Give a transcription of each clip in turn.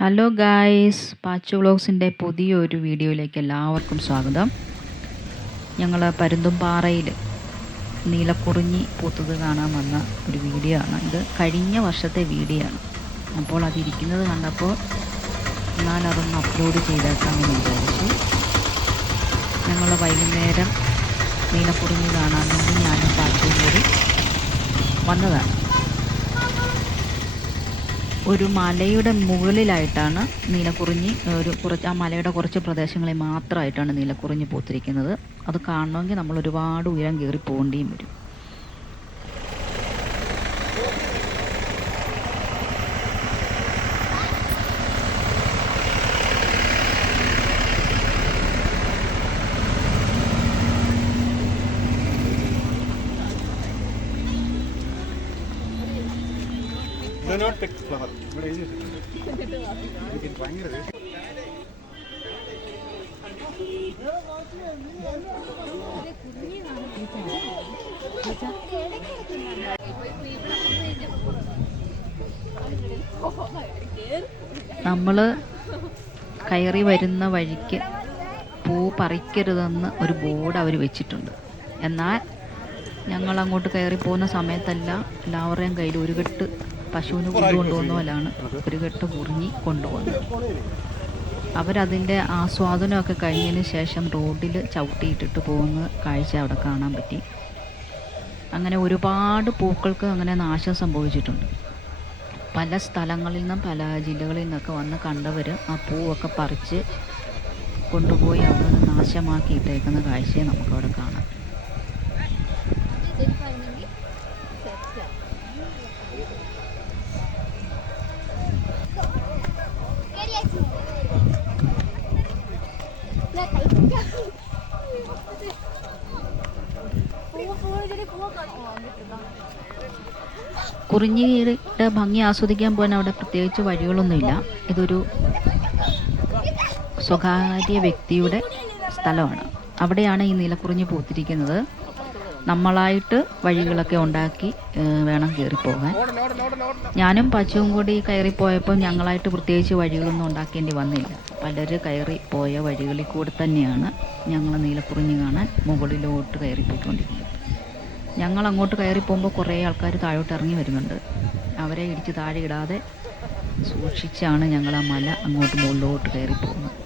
Hello guys, Pachu വ്ളോഗ്സിൻ്റെ പുതിയൊരു വീഡിയോയിലേക്ക് എല്ലാവർക്കും സ്വാഗതം. ഞങ്ങൾ പരുന്തുംപാറയിൽ നീലക്കുറിഞ്ഞി പൂത്തത് കാണാൻ വന്ന ഒരു വീഡിയോ ആണ്. ഇത് കഴിഞ്ഞ വർഷത്തെ വീഡിയോ ആണ്. അപ്പോൾ അതിരിക്കുന്നത് കണ്ടപ്പോൾ എന്നാലതൊന്ന് അപ്ലോഡ് ചെയ്തേക്കാമെന്ന് വിചാരിച്ചു. ഞങ്ങൾ വൈകുന്നേരം നീലക്കുറിഞ്ഞി കാണാൻ വേണ്ടി ഞാനും പാച്ചുവും കൂടി വന്നതാണ്. ഒരു മലയുടെ മുകളിലായിട്ടാണ് നീലക്കുറിഞ്ഞി, ആ മലയുടെ കുറച്ച് പ്രദേശങ്ങളിൽ മാത്രമായിട്ടാണ് നീലക്കുറിഞ്ഞി പൂത്തിരിക്കുന്നത്. അത് കാണണമെങ്കിൽ നമ്മൾ ഒരുപാട് ഉയരം കയറി പോകേണ്ടിയും വരും. Do not take flower. But easy. You can find it. നമ്മൾ കയറി വരുന്ന വഴിക്ക് പൂ പറിക്കരുതെന്ന് ഒരു ബോർഡ് അവർ വെച്ചിട്ടുണ്ട്. എന്നാൽ ഞങ്ങൾ അങ്ങോട്ട് കയറി പോകുന്ന സമയത്തെല്ലാം എല്ലാവരുടെയും കയ്യിൽ ഒരു കെട്ട് പശുവിന് കൊണ്ടുപോകുന്ന പോലെയാണ് ഒരു കെട്ട് കുറിഞ്ഞി കൊണ്ടുപോകുന്നത്. അവരതിൻ്റെ ആസ്വാദനമൊക്കെ കഴിഞ്ഞതിന് ശേഷം റോഡിൽ ചവിട്ടിയിട്ടിട്ട് പോകുന്ന കാഴ്ച അവിടെ കാണാൻ പറ്റി. അങ്ങനെ ഒരുപാട് പൂക്കൾക്ക് അങ്ങനെ നാശം സംഭവിച്ചിട്ടുണ്ട്. പല സ്ഥലങ്ങളിൽ നിന്നും പല ജില്ലകളിൽ നിന്നൊക്കെ വന്ന് കണ്ടവർ ആ പൂവൊക്കെ പറിച്ച് കൊണ്ടുപോയി അവിടെ നാശമാക്കിയിട്ടേക്കുന്ന കാഴ്ചയെ നമുക്കവിടെ കാണാം. കുറിഞ്ഞിയുടെ ഭംഗി ആസ്വദിക്കാൻ പോകാൻ അവിടെ പ്രത്യേകിച്ച് വഴികളൊന്നുമില്ല. ഇതൊരു സ്വകാര്യ വ്യക്തിയുടെ സ്ഥലമാണ്. അവിടെയാണ് ഈ നീലക്കുറിഞ്ഞി പൂത്തിരിക്കുന്നത്. നമ്മളായിട്ട് വഴികളൊക്കെ ഉണ്ടാക്കി വേണം കയറിപ്പോകാൻ. ഞാനും പച്ചുവും കൂടി കയറിപ്പോയപ്പോൾ ഞങ്ങളായിട്ട് പ്രത്യേകിച്ച് വഴികളൊന്നും ഉണ്ടാക്കേണ്ടി വന്നില്ല. പലര് കയറിപ്പോയ വഴികളിൽ കൂടെ തന്നെയാണ് ഞങ്ങൾ നീലക്കുറിഞ്ഞി കാണാൻ മുകളിലോട്ട് കയറിപ്പോയിക്കൊണ്ടിരിക്കുന്നത്. ഞങ്ങൾ അങ്ങോട്ട് കയറിപ്പോകുമ്പോൾ കുറേ ആൾക്കാർ താഴോട്ട് ഇറങ്ങി വരുന്നുണ്ട്. അവരെ ഇടിച്ച് താഴെ ഇടാതെ സൂക്ഷിച്ചാണ് ഞങ്ങൾ ആ മല അങ്ങോട്ട് മുകളിലോട്ട് കയറിപ്പോകുന്നത്.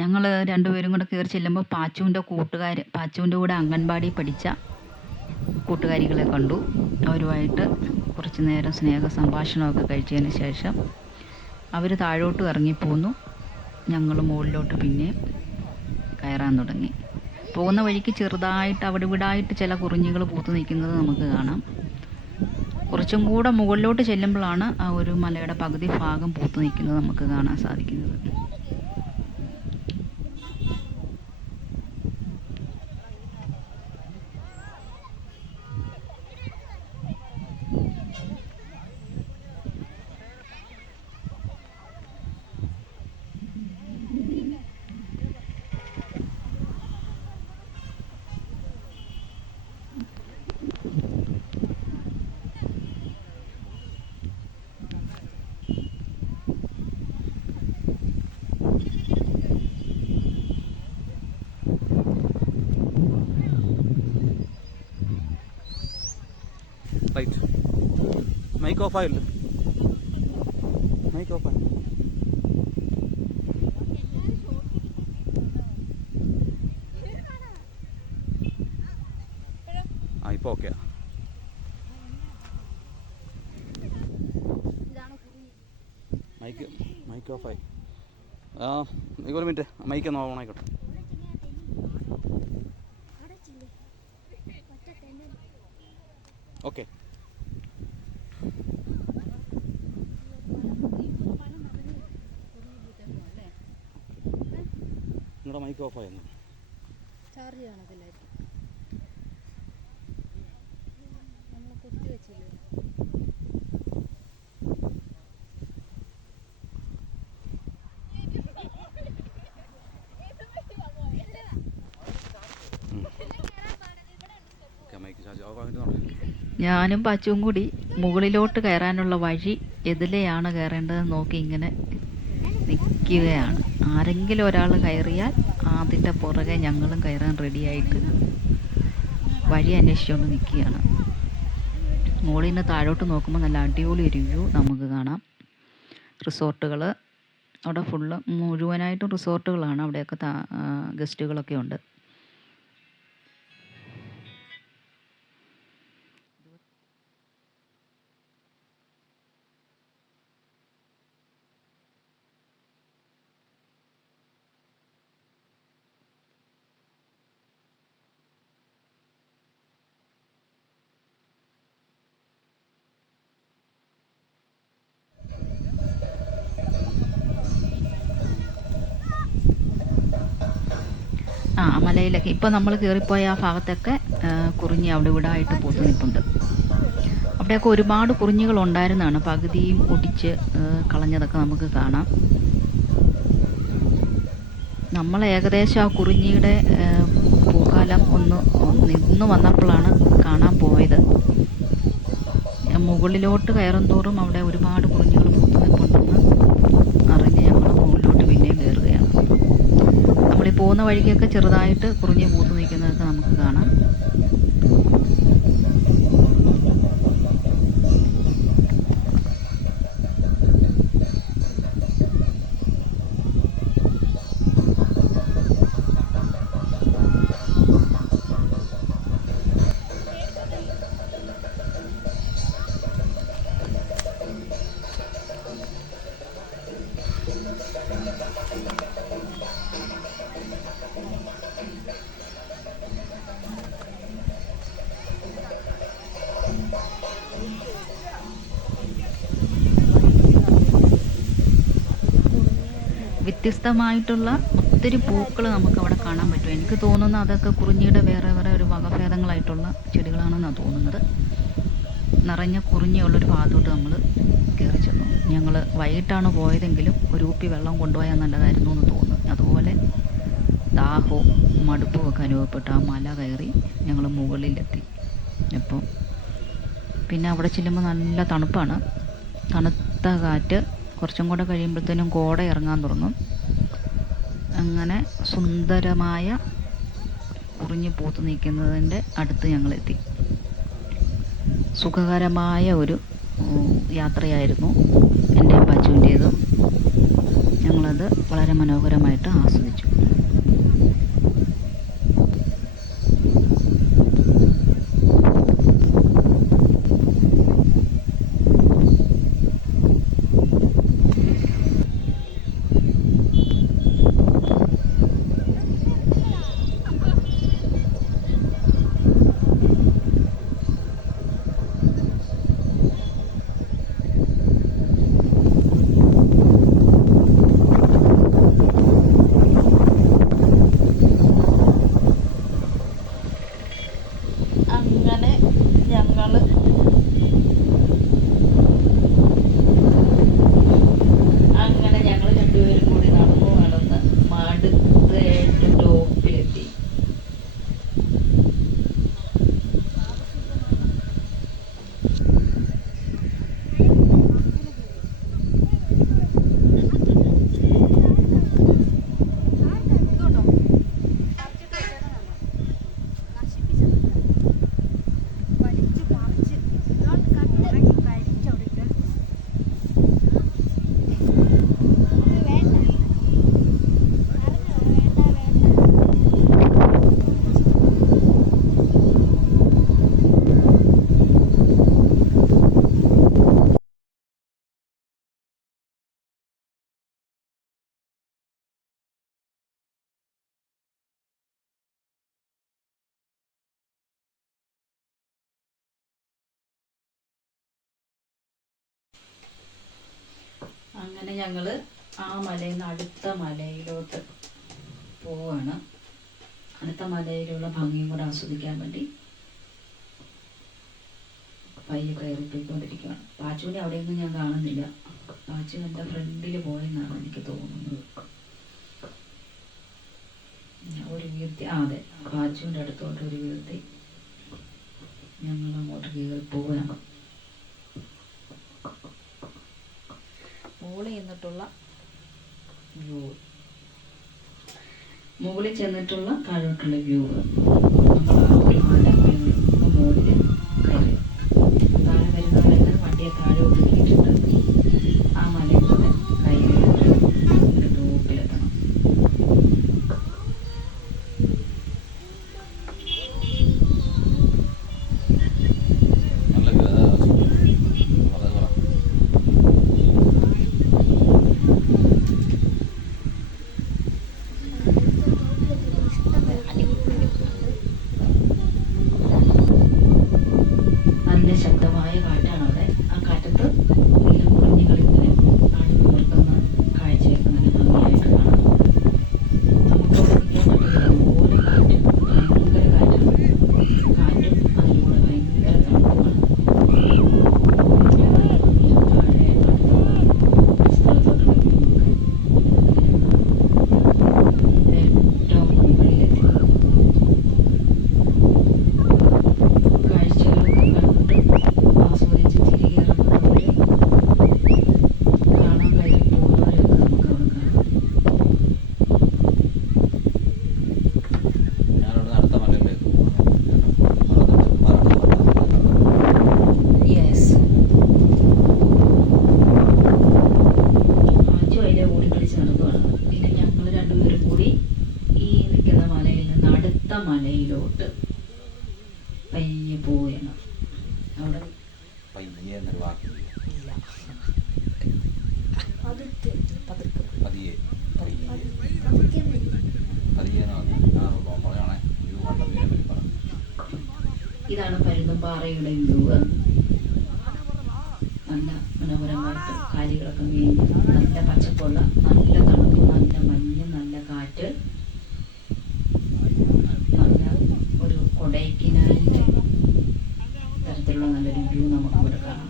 ഞങ്ങൾ രണ്ടുപേരും കൂടെ കയറി ചെല്ലുമ്പോൾ പാച്ചുവിൻ്റെ കൂടെ അംഗൻവാടി പഠിച്ച കൂട്ടുകാരികളെ കണ്ടു. അവരുമായിട്ട് കുറച്ച് നേരം സ്നേഹ സംഭാഷണമൊക്കെ കഴിച്ചതിന് ശേഷം അവർ താഴോട്ട് ഇറങ്ങിപ്പോന്നു. ഞങ്ങൾ മുകളിലോട്ട് പിന്നെ കയറാൻ തുടങ്ങി. പോകുന്ന വഴിക്ക് ചെറുതായിട്ട് അവിടെ ഇവിടായിട്ട് ചില കുറിഞ്ഞികൾ പൂത്തു നിൽക്കുന്നത് നമുക്ക് കാണാം. കുറച്ചും കൂടെ മുകളിലോട്ട് ചെല്ലുമ്പോഴാണ് ആ ഒരു മലയുടെ പകുതി ഭാഗം പൂത്തു നിൽക്കുന്നത് നമുക്ക് കാണാൻ സാധിക്കുന്നത്. Right. Mic off ആയില്ല. Mic off ആയി. ഇപ്പോൾ ഓക്കെ. മൈക്ക് ഓഫ് ആയി. ഒരു മിനിറ്റ്, മൈക്ക് ഒന്ന് ഓൺ ആയിക്കോട്ടെ. ഓക്കെ. നിങ്ങളുടെ മൈക്ക് ഓഫ് ആയിരുന്നു. ചാർജ് കാണത്തില്ലായിരിക്കും, നമ്മൾ കുത്തി വെച്ചില്ലേ. ഞാനും പാച്ചുവും കൂടി മുകളിലോട്ട് കയറാനുള്ള വഴി എതിലെയാണ് കയറേണ്ടതെന്ന് നോക്കി ഇങ്ങനെ നിൽക്കുകയാണ്. ആരെങ്കിലും ഒരാൾ കയറിയാൽ അതിൻ്റെ പുറകെ ഞങ്ങളും കയറാൻ റെഡിയായിട്ട് വഴി അന്വേഷിച്ചുകൊണ്ട് നിൽക്കുകയാണ്. മുകളിൽ നിന്ന് താഴോട്ട് നോക്കുമ്പോൾ നല്ല അടിപൊളി ഒരു വ്യൂ നമുക്ക് കാണാം. റിസോർട്ടുകൾ അവിടെ മുഴുവനായിട്ടും റിസോർട്ടുകളാണ്. അവിടെയൊക്കെ ഗസ്റ്റുകളൊക്കെ ഉണ്ട്. മലയിലൊക്കെ ഇപ്പോൾ നമ്മൾ കയറിപ്പോയ ആ ഭാഗത്തൊക്കെ കുറിഞ്ഞി അവിടെ ഇവിടെ ആയിട്ട് പൂത്തു നിൽപ്പുണ്ട്. അവിടെയൊക്കെ ഒരുപാട് കുറിഞ്ഞികൾ ഉണ്ടായിരുന്നതാണ്. പകുതിയും ഒടിച്ച് കളഞ്ഞതൊക്കെ നമുക്ക് കാണാം. നമ്മൾ ഏകദേശം ആ കുറിഞ്ഞിയുടെ പൂക്കാലം നിന്ന് വന്നപ്പോഴാണ് കാണാൻ പോയത്. മുകളിലോട്ട് കയറും തോറും അവിടെ ഒരുപാട് കുറിഞ്ഞികൾ പൂത്തു നിൽപ്പുണ്ടെന്ന് അറിഞ്ഞ് ഞങ്ങൾ മുകളിലോട്ട് പിന്നെയും കയറുകയാണ്. നമ്മളീ പോകുന്ന വഴിക്കൊക്കെ ചെറുതായിട്ട് കുറിഞ്ഞി പൂത്തു നിൽക്കുന്നതൊക്കെ നമുക്ക് കാണാം. വ്യത്യസ്തമായിട്ടുള്ള ഒത്തിരി പൂക്കൾ നമുക്കവിടെ കാണാൻ പറ്റും. എനിക്ക് തോന്നുന്നു അതൊക്കെ കുറിഞ്ഞിയുടെ വേറെ വേറെ ഒരു വകഭേദങ്ങളായിട്ടുള്ള ചെടികളാണെന്നാണ് തോന്നുന്നത്. നിറഞ്ഞ കുറിഞ്ഞിയുള്ളൊരു ഭാഗത്തോട്ട് നമ്മൾ കയറി ചെന്നു. ഞങ്ങൾ വൈകിട്ടാണ് പോയതെങ്കിലും ഒരു കുപ്പി വെള്ളം കൊണ്ടുപോയാൽ നല്ലതായിരുന്നു എന്ന് തോന്നുന്നു. അതുപോലെ ദാഹവും മടുപ്പും ഒക്കെ അനുഭവപ്പെട്ട് ആ മല കയറി ഞങ്ങൾ മുകളിലെത്തി. അപ്പം പിന്നെ അവിടെ ചെല്ലുമ്പോൾ നല്ല തണുപ്പാണ്. തണുത്ത കാറ്റ്. കുറച്ചും കൂടെ കഴിയുമ്പോഴത്തേനും കോട ഇറങ്ങാൻ തുടങ്ങും. അങ്ങനെ സുന്ദരമായ കുറിഞ്ഞി പൂത്തു നിൽക്കുന്നതിൻ്റെ അടുത്ത് ഞങ്ങളെത്തി. സുഖകരമായ ഒരു യാത്രയായിരുന്നു എൻ്റെയും പാച്ചുവിൻ്റേതും. ഞങ്ങളത് വളരെ മനോഹരമായിട്ട് ആസ്വദിച്ചു. അങ്ങനെ ഞങ്ങൾ രണ്ടുപേരും കൂടി നടന്ന് മടുത്ത് ഏറ്റവും ടോപ്പിലെത്തി. അങ്ങനെ ഞങ്ങൾ ആ മലയിൽ നിന്ന് അടുത്ത മലയിലോട്ട് പോവാണ്. അടുത്ത മലയിലുള്ള ഭംഗിയും കൂടെ ആസ്വദിക്കാൻ വേണ്ടി പയ്യെ കയറിപ്പോയിക്കൊണ്ടിരിക്കുകയാണ്. പാച്ചുവിനെ അവിടെയൊന്നും ഞാൻ കാണുന്നില്ല. പാച്ചു എൻ്റെ ഫ്രണ്ടിൽ പോയെന്നാണ് എനിക്ക് തോന്നുന്നത്. ഒരു വീഴ്ത്തി, അതെ, പാച്ചുവിൻ്റെ അടുത്തോട്ട് ഒരു വീഴ്ത്തി ഞങ്ങൾ അങ്ങോട്ട് കയറി പോവുകയാണ്. മുകളിൽ ചെന്നിട്ടുള്ള വ്യൂ, മുകളിൽ ചെന്നിട്ടുള്ള താഴോട്ടുള്ള വ്യൂ. നമ്മൾ ആ ഒരു മല മുകളിൽ കയറി താഴെ വരുന്നവരെല്ലാം വണ്ടിയെ താഴെ ഒതുക്കിയിട്ടുണ്ട്. ആ മലയിൽ കൂടെ കയറിയിട്ട് ഒരു ടോപ്പിലെത്തണം. നല്ല ശക്തമായ കാറ്റാണ് അവിടെ. ആ കാറ്റത്ത് എല്ലാം കുഞ്ഞുങ്ങളിങ്ങനെ ആടി നിൽക്കുന്ന കാഴ്ചയൊക്കെ നല്ല ഭംഗിയായിട്ട് കാണാം. നമുക്കവിടെ നിൽക്കാൻ പറ്റില്ല, അതുപോലെ കാറ്റ്, ഭയങ്കര കാറ്റാണ്. കാറ്റും അതിലൂടെ ഭയങ്കര തണുപ്പുമാണ്. നല്ല ഭംഗിയാണ്. താഴെ അടുത്തുള്ള സ്ഥലത്തോട്ടുള്ള ഏറ്റവും മുകളിലെത്തി കാഴ്ചകളൊക്കെ കണ്ട് ആസ്വദിച്ച് തിരികെ ഇറങ്ങുന്നവരും കാണാൻ കയറി പോകുന്നവരൊക്കെ നമുക്ക് അവിടെ കാണാം. യെസ്, ആദ്യം അതിലെ ഓടിക്കളിച്ച് നടക്കുകയാണ്. പിന്നെ ഞങ്ങൾ രണ്ടുപേരും കൂടി ഈ നിൽക്കുന്ന മലയിൽ നിന്ന് അടുത്ത മലയിലോട്ട് പയ്യെ പോവുകയാണ്. അവിടെ പയ്യെ എന്നൊരു വാക്കില്ല. ഇല്ല, പതുക്കെ പതുക്കെ പതിയെ പതിയെ പറഞ്ഞാണേ വ്യൂ കണ്ടതിനെ പറ്റി പറ. ഇതാണ് പരുന്തുംപാറയുടെ വ്യൂ. നല്ല മനോഹരമായിട്ട് കാലികളൊക്കെ വീങ്ങി നല്ല പച്ചപ്പുള്ള, നല്ല തണുപ്പ്, നല്ല മഞ്ഞ്, നല്ല കാറ്റ്, നല്ല ഒരു കൊടൈക്കനാലിൻ്റെ തരത്തിലുള്ള നല്ലൊരു വ്യൂ നമുക്ക് ഇവിടെ കാണാം.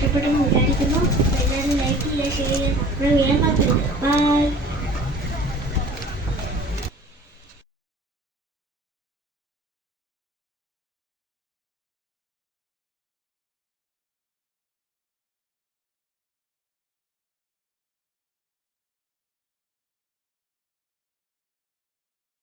ഇഷ്ടപ്പെട്ടെന്ന് വിചാരിക്കുന്നു. എല്ലാവരും ലൈക്ക് ചെയ്യുക, ഷെയർ ചെയ്യുക, സബ്സ്ക്രൈബ് ചെയ്യാൻ മറക്കരുത്. ബൈ.